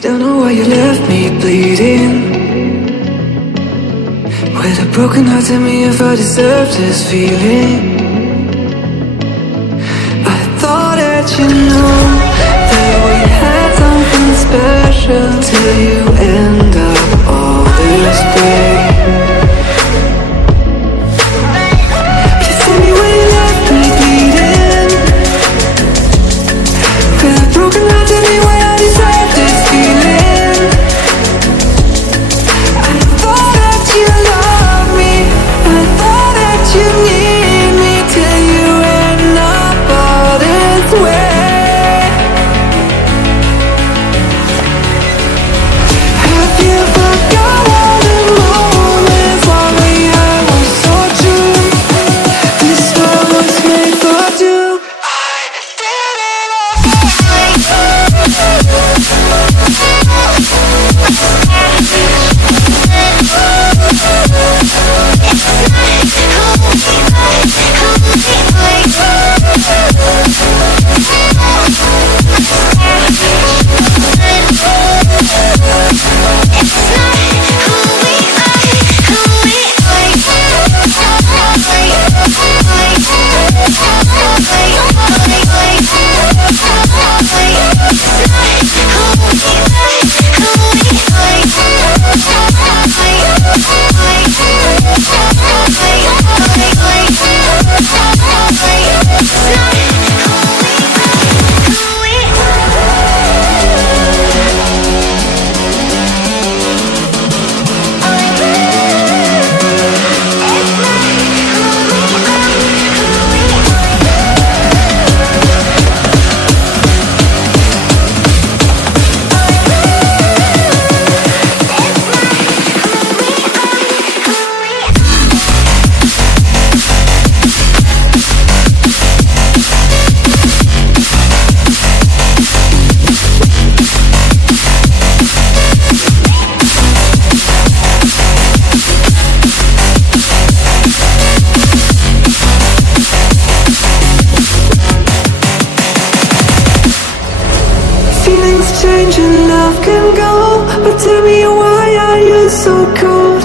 Don't know why you left me bleeding. With a broken heart, tell me if I deserve this feeling. I thought that you knew that we had something special, till you end up all this way. Just tell me why you left me bleeding. With a broken heart, tell me why I deserve this feeling. I thought that you loved me, I thought that you need me, till you end up all this way. Have you forgot all the moments while we had was so true? This world was made for two. I did it change and love can go, but tell me why are you so cold?